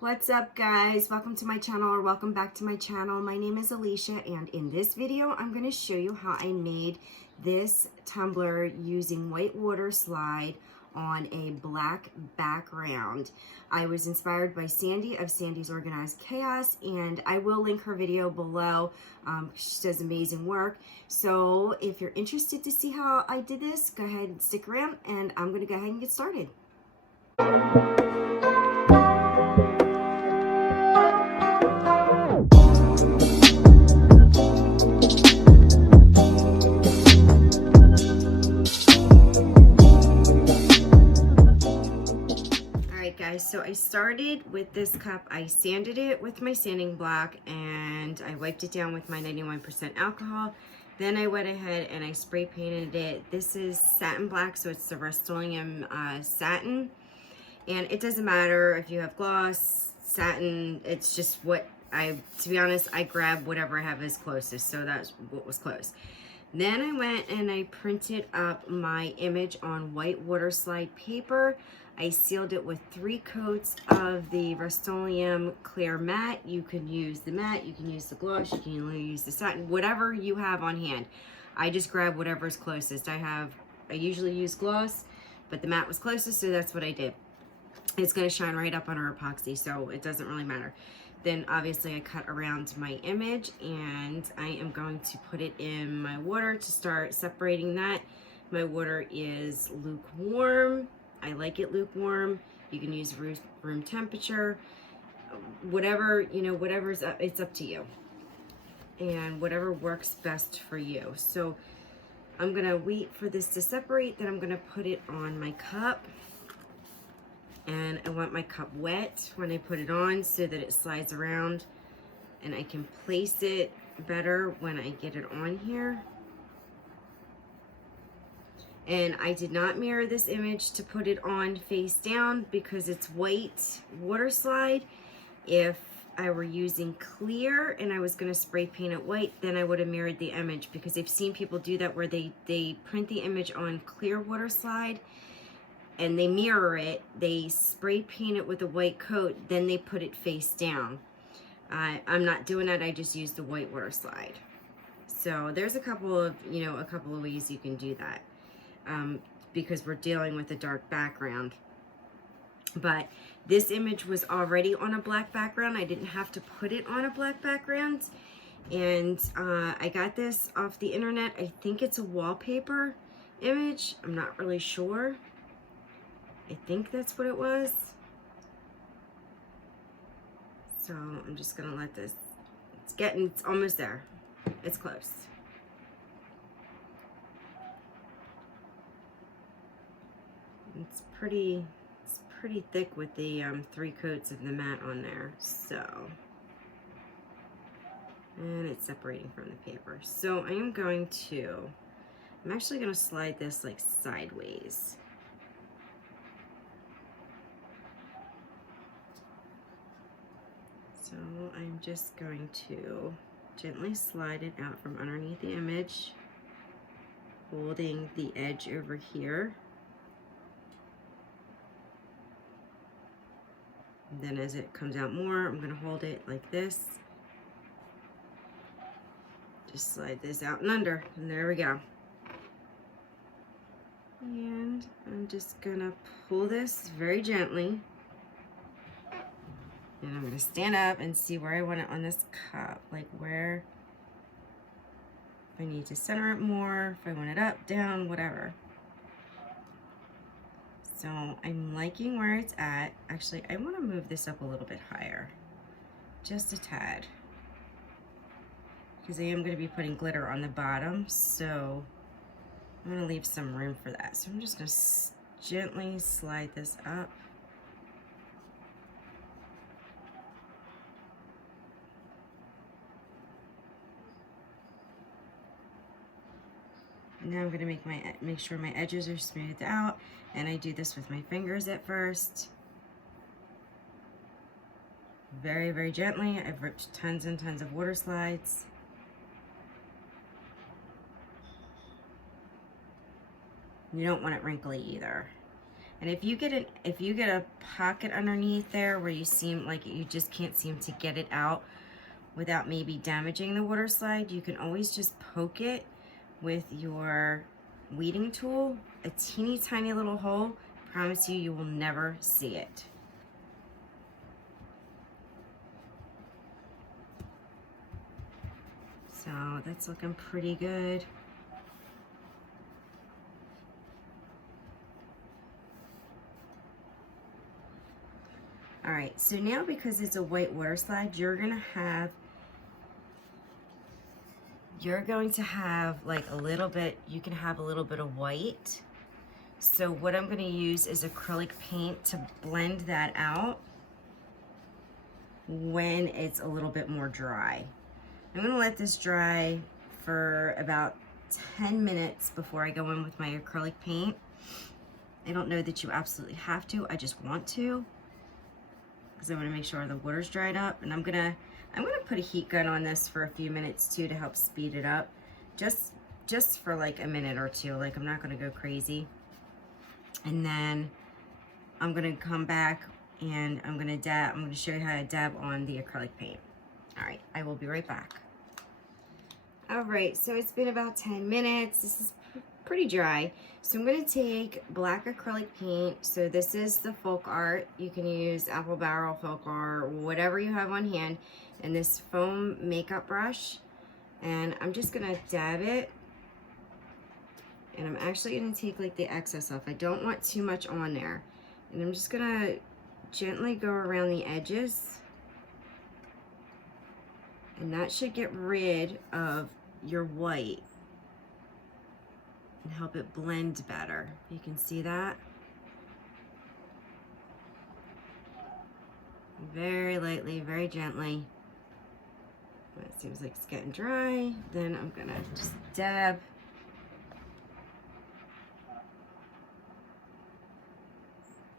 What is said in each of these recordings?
What's up, guys? Welcome to my channel, or welcome back to my channel. My name is Alicia, and in this video I'm going to show you how I made this tumbler using white water slide on a black background. I was inspired by Sandy of Sandy's Organized Chaos, and I will link her video below. She does amazing work. So if you're interested to see how I did this, go ahead and stick around, and I'm going to go ahead and get started. Guys, so I started with this cup. I sanded it with my sanding block and I wiped it down with my 91% alcohol. Then I went ahead and I spray painted it. This is satin black, so it's the Rustoluem satin, and it doesn't matter if you have gloss, satin. It's just what to be honest, I grabbed whatever I have as closest, so that's what was close. Then I went and I printed up my image on white water slide paper. I sealed it with 3 coats of the Rustoluem clear matte. You can use the matte, you can use the gloss, you can use the satin, whatever you have on hand. I just grabbed whatever's closest. I usually use gloss, but the matte was closest, so that's what I did. It's going to shine right up on our epoxy, so it doesn't really matter. Then obviously I cut around my image and I am going to put it in my water to start separating that. My water is lukewarm. I like it lukewarm. You can use room temperature, whatever, whatever's up, it's up to you. And whatever works best for you. So I'm gonna wait for this to separate, then I'm gonna put it on my cup. And I want my cup wet when I put it on so that it slides around and I can place it better when I get it on here. And I did not mirror this image to put it on face down because it's white water slide. If I were using clear and I was going to spray paint it white, then I would have mirrored the image, because I've seen people do that where they print the image on clear water slide and they mirror it, they spray paint it with a white coat, then they put it face down. I'm not doing that. I just used the white water slide. So there's a couple of ways you can do that. Because we're dealing with a dark background. But this image was already on a black background. I didn't have to put it on a black background. And I got this off the internet. I think it's a wallpaper image. I'm not really sure. I think that's what it was. So I'm just gonna let this, it's almost there. It's close. It's pretty thick with the 3 coats of the matte on there, so, and it's separating from the paper. So I'm actually going to slide this like sideways. So I'm just going to gently slide it out from underneath the image, holding the edge over here. And then as it comes out more, I'm going to hold it like this. Just slide this out and under, and there we go. And I'm just going to pull this very gently. And I'm going to stand up and see where I want it on this cup. Like where, if I need to center it more, if I want it up, down, whatever. So I'm liking where it's at. Actually, I want to move this up a little bit higher, just a tad, because I am going to be putting glitter on the bottom, so I'm going to leave some room for that. So I'm just going to gently slide this up. Now I'm going to make sure my edges are smoothed out, and I do this with my fingers at first. Very, very gently. I've ripped tons and tons of water slides. You don't want it wrinkly either. And if you get a pocket underneath there where you seem like you just can't seem to get it out without maybe damaging the water slide, you can always just poke it with your weeding tool, a teeny tiny little hole. Promise you, you will never see it. So that's looking pretty good. All right, so now because it's a white water slide, you're going to have like a little bit, you can have a little bit of white. So what I'm going to use is acrylic paint to blend that out when it's a little bit more dry. I'm going to let this dry for about 10 minutes before I go in with my acrylic paint. I don't know that you absolutely have to, I just want to, because I want to make sure the water's dried up. And I'm gonna put a heat gun on this for a few minutes too to help speed it up, just for like a minute or two. Like, I'm not gonna go crazy. And then I'm gonna come back and I'm gonna show you how to dab on the acrylic paint. All right, I will be right back. All right, so it's been about 10 minutes. This is pretty dry. So I'm gonna take black acrylic paint. So this is the Folk Art. You can use Apple Barrel, Folk Art, whatever you have on hand. And this foam makeup brush. And I'm just gonna dab it. And I'm actually gonna take like the excess off. I don't want too much on there. And I'm just gonna gently go around the edges. And that should get rid of your white and help it blend better. You can see that. Very lightly, very gently. When it seems like it's getting dry, then I'm gonna just dab.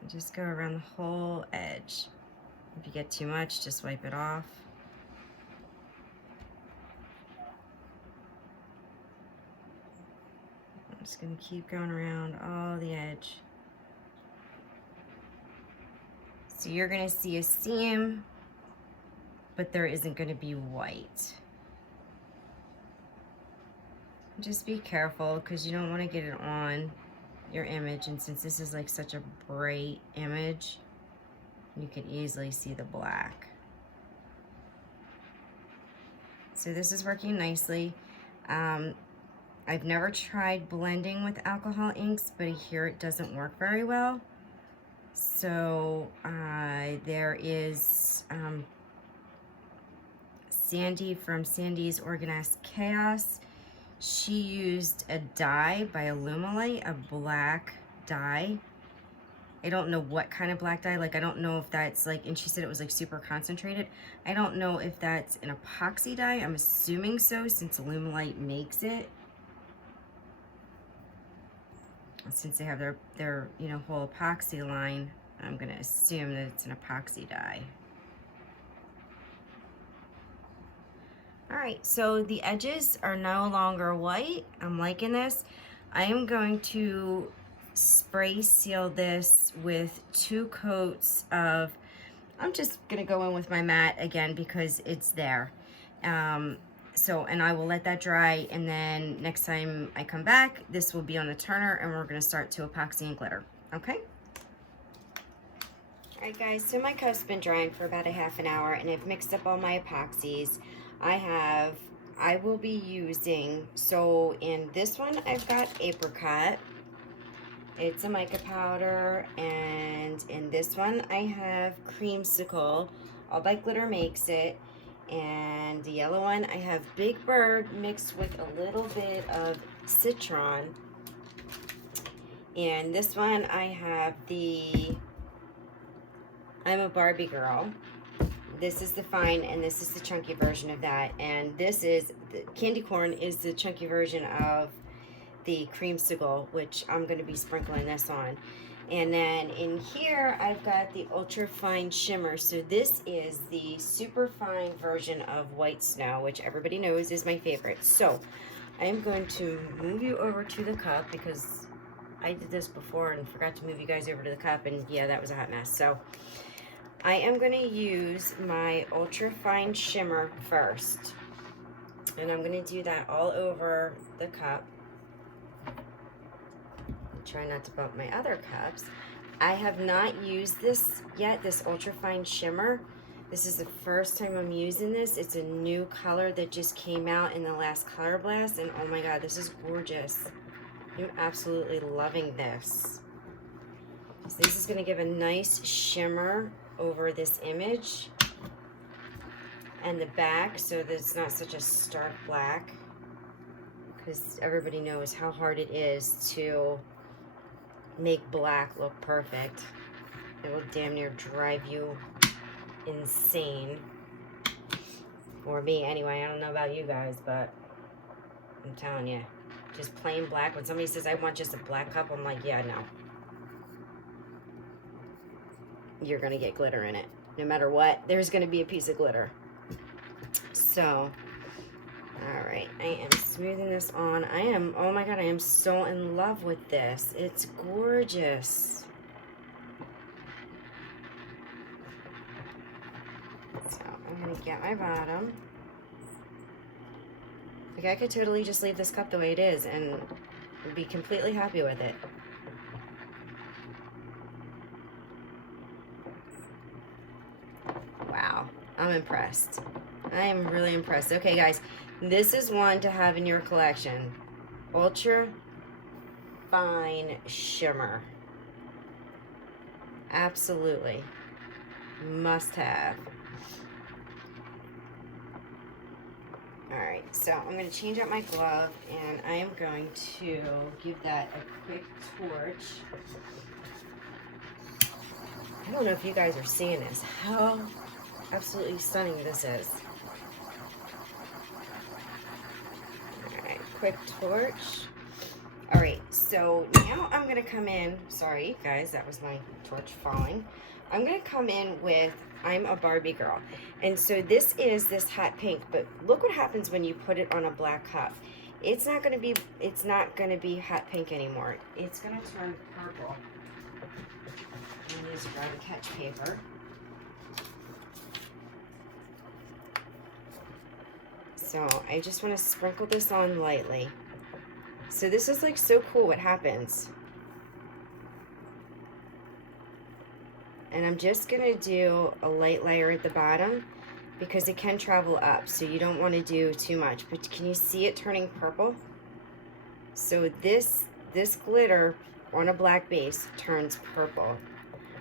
And just go around the whole edge. If you get too much, just wipe it off. I'm just gonna keep going around all the edge. So you're gonna see a seam, but there isn't gonna be white. Just be careful because you don't wanna get it on your image, and since this is like such a bright image, you can easily see the black. So this is working nicely. I've never tried blending with alcohol inks, but I hear it doesn't work very well. So there is Sandy from Sandy's Organized Chaos. She used a dye by Illumilite, a black dye. I don't know what kind of black dye, like I don't know if that's like, and she said it was like super concentrated. I don't know if that's an epoxy dye. I'm assuming so since Illumilite makes it. Since they have their whole epoxy line, I'm gonna assume that it's an epoxy dye. All right, so the edges are no longer white. I'm liking this. I am going to spray seal this with 2 coats of, I'm just gonna go in with my matte again because it's there. And I will let that dry, and then next time I come back, this will be on the turner and we're gonna start to epoxy and glitter, okay? All right guys, so my cup's been drying for about a half an hour and I've mixed up all my epoxies. I will be using, so in this one I've got apricot. It's a mica powder, and in this one I have creamsicle. All by Glitter Makes It. And the yellow one I have Big Bird mixed with a little bit of citron. And this one I have the I'm a Barbie Girl. This is the fine and this is the chunky version of that. And this is, the candy corn is the chunky version of the creamsicle, which I'm going to be sprinkling this on. And then in here, I've got the ultra fine shimmer. So this is the super fine version of White Snow, which everybody knows is my favorite. So I'm going to move you over to the cup because I did this before and forgot to move you guys over to the cup, and yeah, that was a hot mess. So I am going to use my ultra fine shimmer first, and I'm going to do that all over the cup. Try not to bump my other cups. I have not used this yet, this ultra fine shimmer. This is the first time I'm using this. It's a new color that just came out in the last color blast, and oh my god, this is gorgeous. I'm absolutely loving this. So this is going to give a nice shimmer over this image and the back, so that it's not such a stark black, because everybody knows how hard it is to make black look perfect. It will damn near drive you insane. Or me anyway. I don't know about you guys, but I'm telling you, just plain black. When somebody says I want just a black cup, I'm like, yeah, no. You're gonna get glitter in it. No matter what, there's gonna be a piece of glitter. So, alright, I am smoothing this on. Oh my god, I am so in love with this. It's gorgeous. So, I'm gonna get my bottom. Like, I could totally just leave this cup the way it is and be completely happy with it. Wow, I'm impressed. I am really impressed. Okay, guys, this is one to have in your collection. Ultra Fine Shimmer. Absolutely. Must have. Alright, so I'm going to change out my glove, and I am going to give that a quick torch. I don't know if you guys are seeing this. How absolutely stunning this is. Alright, quick torch. Alright, so now I'm going to come in. Sorry, guys, that was my torch falling. I'm going to come in with I'm a Barbie girl. And so this is this hot pink, but look what happens when you put it on a black cup. It's not going to be hot pink anymore. It's going to turn purple. I'm going to use a grab and catch paper. So I just want to sprinkle this on lightly. So this is like so cool what happens. And I'm just going to do a light layer at the bottom because it can travel up, so you don't want to do too much. But can you see it turning purple? So this glitter on a black base turns purple,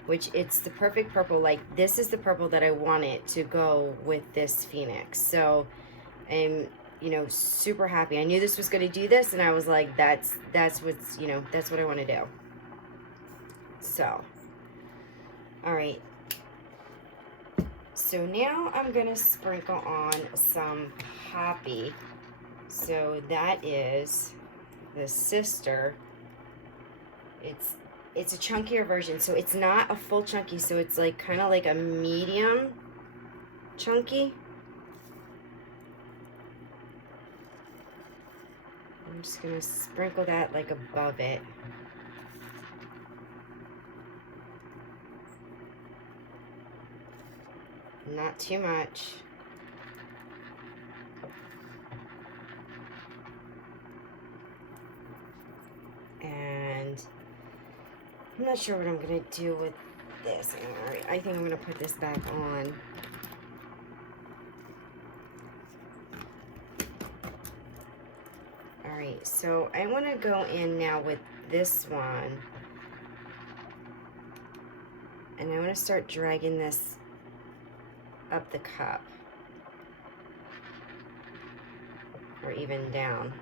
which it's the perfect purple. Like, this is the purple that I wanted to go with this Phoenix. So I'm, you know, super happy. I knew this was going to do this, and I was like, that's what's, you know, that's what I want to do. So, all right. So now I'm going to sprinkle on some Poppy. So that is the sister. It's a chunkier version, so it's not a full chunky, so it's like kind of like a medium chunky. I'm just gonna sprinkle that like above it. Not too much. And I'm not sure what I'm going to do with this. Alright, I think I'm going to put this back on. Alright, so I want to go in now with this one. And I want to start dragging this up the cup. Or even down.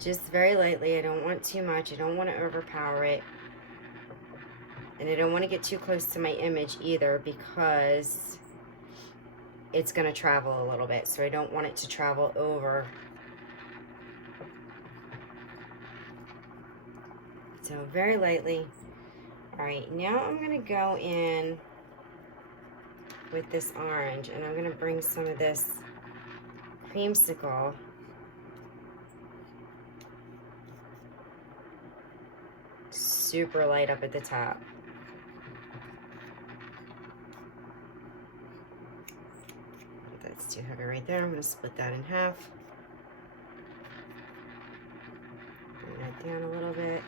Just very lightly. I don't want too much. I don't want to overpower it. And I don't want to get too close to my image either, because it's going to travel a little bit. So I don't want it to travel over. So very lightly. Alright, now I'm going to go in with this orange, and I'm going to bring some of this creamsicle super light up at the top. That's too heavy right there. I'm going to split that in half. Bring that down a little bit.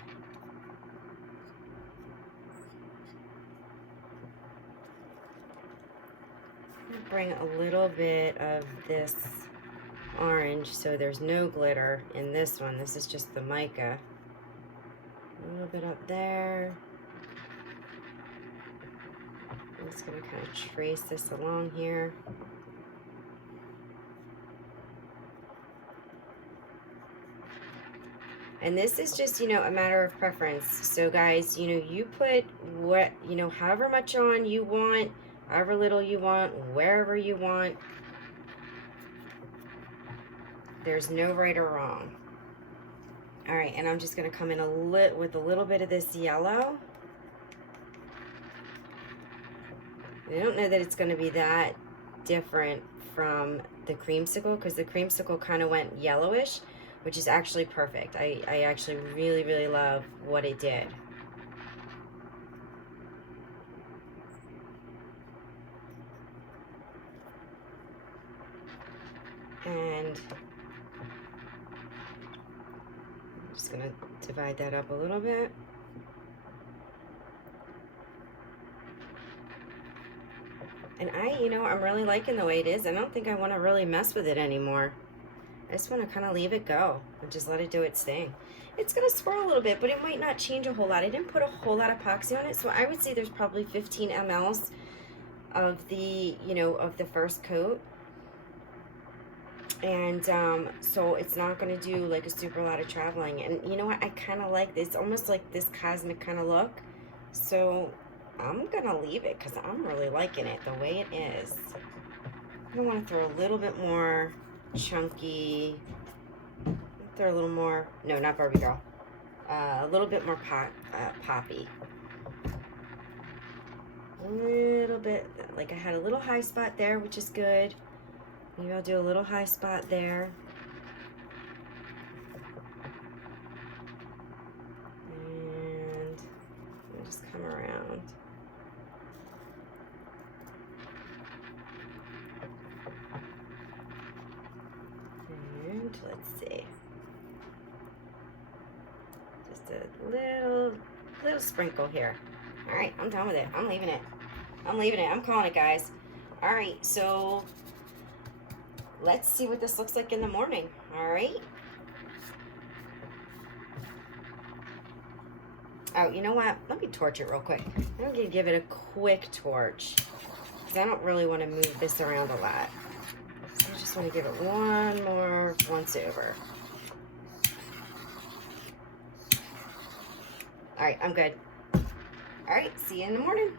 Bring a little bit of this orange so there's no glitter in this one. This is just the mica. A little bit up there. I'm just going to kind of trace this along here. And this is just, you know, a matter of preference. So guys, you know, you put what, you know, however much on you want, however little you want, wherever you want. There's no right or wrong. All right, and I'm just going to come in with a little bit of this yellow. I don't know that it's going to be that different from the creamsicle, because the creamsicle kind of went yellowish, which is actually perfect. I actually really, really love what it did. And I'm just going to divide that up a little bit. And you know, I'm really liking the way it is. I don't think I want to really mess with it anymore. I just want to kind of leave it go and just let it do its thing. It's going to swirl a little bit, but it might not change a whole lot. I didn't put a whole lot of epoxy on it, so I would say there's probably 15 mLs of the, you know, of the first coat. And so it's not going to do like a super lot of traveling. And you know what? I kind of like this. It's almost like this cosmic kind of look. So I'm going to leave it because I'm really liking it the way it is. I want to throw a little bit more chunky, throw a little more, no, not Barbie Girl, a little bit more poppy. A little bit, like I had a little high spot there, which is good. Maybe I'll do a little high spot there. And I'll just come around. And let's see. Just a little sprinkle here. All right, I'm done with it. I'm leaving it. I'm leaving it. I'm calling it, guys. All right, so let's see what this looks like in the morning. All right. Oh, you know what? Let me torch it real quick. I'm going to give it a quick torch because I don't really want to move this around a lot. So I just want to give it one more once over. All right, I'm good. All right, see you in the morning.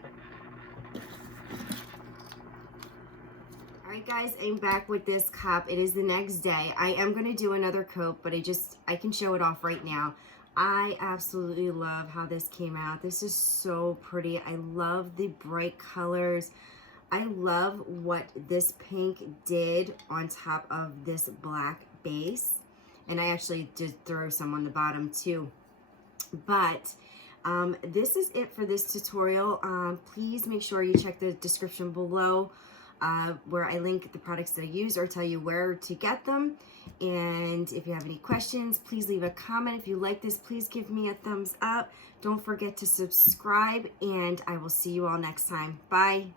All right, guys, I'm back with this cup. It is the next day. I am going to do another coat, but I can show it off right now. I absolutely love how this came out. This is so pretty. I love the bright colors. I love what this pink did on top of this black base. And I actually did throw some on the bottom too. But this is it for this tutorial. Please make sure you check the description below where I link the products that I use or tell you where to get them. And if you have any questions, please leave a comment. If you like this, please give me a thumbs up. Don't forget to subscribe, and I will see you all next time. Bye.